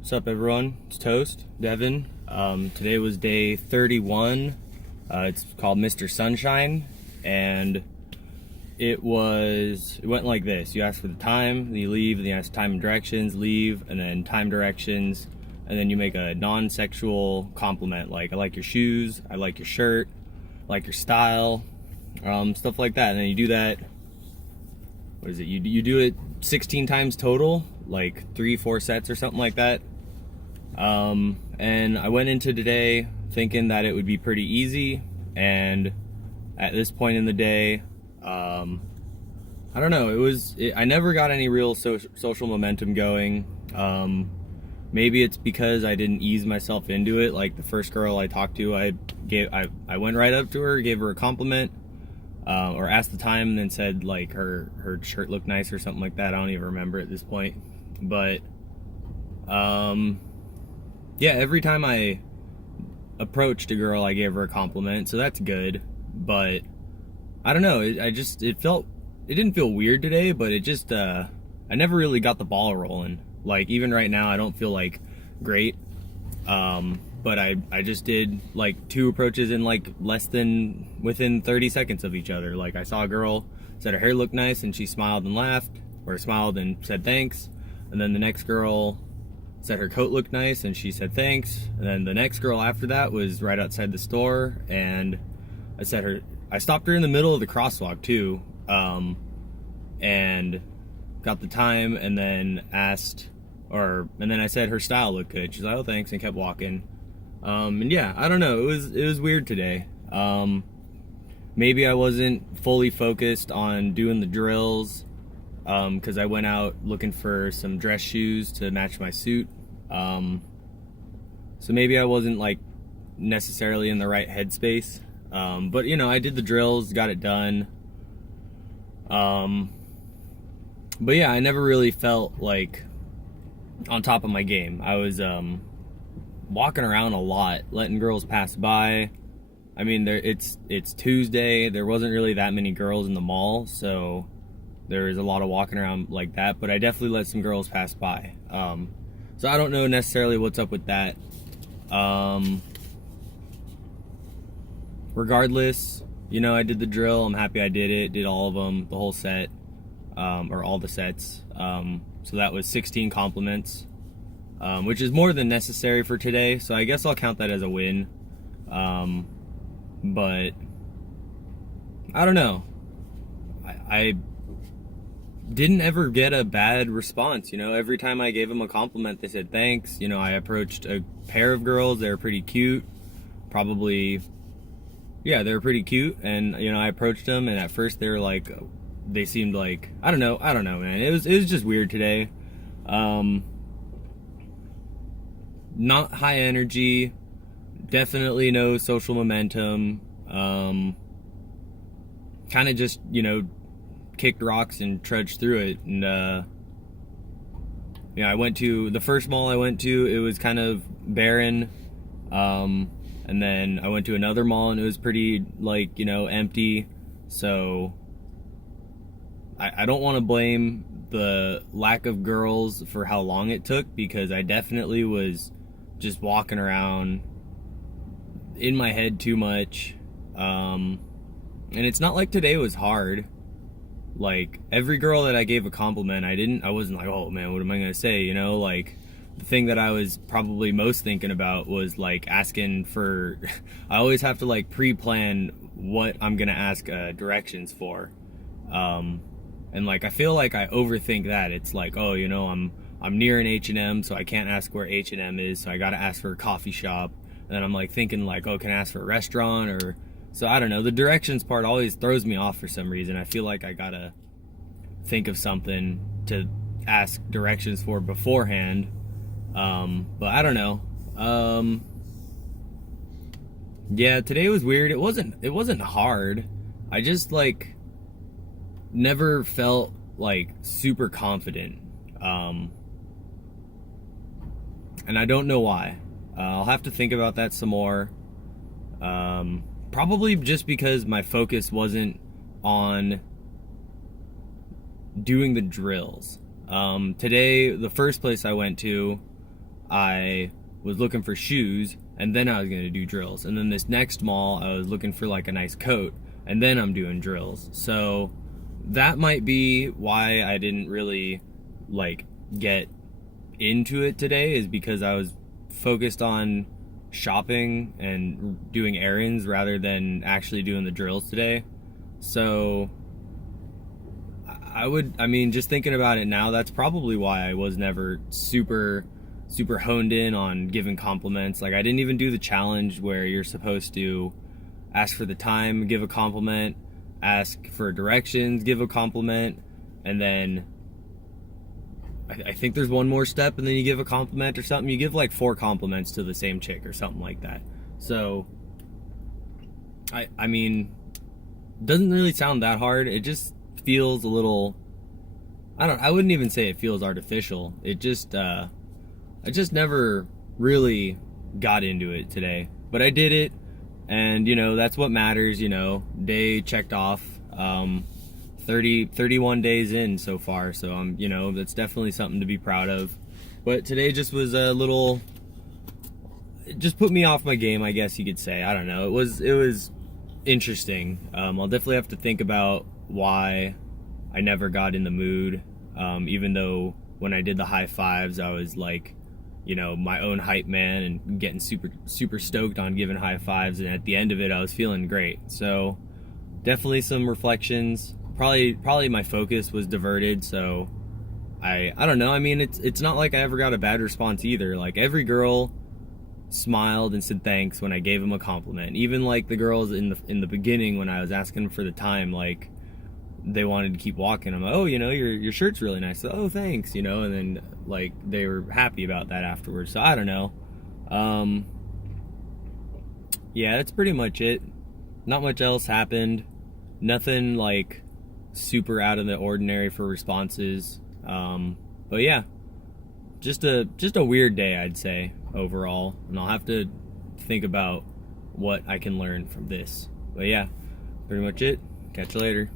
What's up, everyone? It's Toast, Devin. Today was day 31. It's called Mr. Sunshine, and it went like this. You ask for the time, then you leave, then you ask time and directions, leave, and then time directions, and then you make a non-sexual compliment, like, I like your shoes, I like your shirt, I like your style, stuff like that. And then you do that, what is it? You do it 16 times total, like 3-4 sets or something like that. And I went into today thinking that it would be pretty easy, and at this point in the day, I don't know, I never got any real social momentum going. Maybe it's because I didn't ease myself into it. Like the first girl I talked to, I went right up to her, gave her a compliment, or asked the time, and then said like her shirt looked nice or something like that. I don't even remember at this point, but yeah, every time I approached a girl, I gave her a compliment, so that's good. But I don't know, it didn't feel weird today, but I never really got the ball rolling. Like even right now, I don't feel like great. But I just did like 2 approaches in like within 30 seconds of each other. Like I saw a girl, said her hair looked nice, and she smiled and laughed, or smiled and said thanks. And then the next girl said her coat looked nice, and she said thanks. And then the next girl after that was right outside the store, and I stopped her in the middle of the crosswalk too, and got the time, and then and then I said her style looked good. She's like, oh thanks, and kept walking. And yeah, I don't know, it was weird today. Maybe I wasn't fully focused on doing the drills, because I went out looking for some dress shoes to match my suit. So maybe I wasn't like necessarily in the right headspace. But you know, I did the drills, got it done. But yeah, I never really felt like on top of my game. I was walking around a lot, letting girls pass by. I mean, it's Tuesday. There wasn't really that many girls in the mall, so there was a lot of walking around like that, but I definitely let some girls pass by. So I don't know necessarily what's up with that. Regardless, you know, I did the drill. I'm happy I did it. Did all of them, the whole set, or all the sets. So that was 16 compliments, which is more than necessary for today. So I guess I'll count that as a win. But I don't know. I didn't ever get a bad response. You know, every time I gave them a compliment, they said thanks. You know, I approached a pair of girls. They were pretty cute. Probably, yeah, they were pretty cute. And, you know, I approached them, and at first they seemed like, I don't know, man. It was just weird today. Not high energy. Definitely no social momentum. Kind of just, you know, kicked rocks and trudged through it. And yeah, I went to the first mall I went to, it was kind of barren. And then I went to another mall, and it was pretty, like, you know, empty. So I don't want to blame the lack of girls for how long it took, because I definitely was just walking around in my head too much. And it's not like today was hard. Like every girl that I gave a compliment, I wasn't like, oh man, what am I gonna say? You know, like the thing that I was probably most thinking about was like asking for, I always have to like pre-plan what I'm gonna ask directions for. And like, I feel like I overthink that. It's like, oh, you know, I'm near an H&M, so I can't ask where H&M is, so I gotta ask for a coffee shop. And then I'm like thinking like, oh, can I ask for a restaurant? Or, so I don't know, the directions part always throws me off for some reason. I feel like I gotta think of something to ask directions for beforehand. But I don't know. Yeah, today was weird. It wasn't hard. I just like never felt like super confident. And I don't know why. I'll have to think about that some more. Probably just because my focus wasn't on doing the drills. Today, the first place I went to, I was looking for shoes, and then I was going to do drills. And then this next mall, I was looking for like a nice coat, and then I'm doing drills. So that might be why I didn't really like get into it today, is because I was focused on shopping and doing errands rather than actually doing the drills today. So I mean, just thinking about it now, that's probably why I was never super honed in on giving compliments. Like, I didn't even do the challenge where you're supposed to ask for the time, give a compliment, ask for directions, give a compliment, and then I think there's one more step, and then you give a compliment or something. You give like 4 compliments to the same chick or something like that. So I mean, doesn't really sound that hard. It just feels a little, I wouldn't even say it feels artificial. It just I just never really got into it today, but I did it, and you know, that's what matters. You know, day checked off. 31 days in so far, so you know, that's definitely something to be proud of. But today just was a little, it just put me off my game, I guess you could say. I don't know, it was interesting. I'll definitely have to think about why I never got in the mood, even though when I did the high fives, I was like, you know, my own hype man and getting super stoked on giving high fives, and at the end of it I was feeling great. So definitely some reflections. Probably my focus was diverted, so I don't know. I mean, it's not like I ever got a bad response either. Like, every girl smiled and said thanks when I gave them a compliment. Even like the girls in the beginning when I was asking for the time, like, they wanted to keep walking. I'm like, oh, you know, your shirt's really nice. So, oh, thanks, you know, and then like they were happy about that afterwards. So I don't know. Yeah, that's pretty much it. Not much else happened. Nothing like super out of the ordinary for responses. But yeah, just a weird day, I'd say, overall, and I'll have to think about what I can learn from this. But yeah, pretty much it. Catch you later.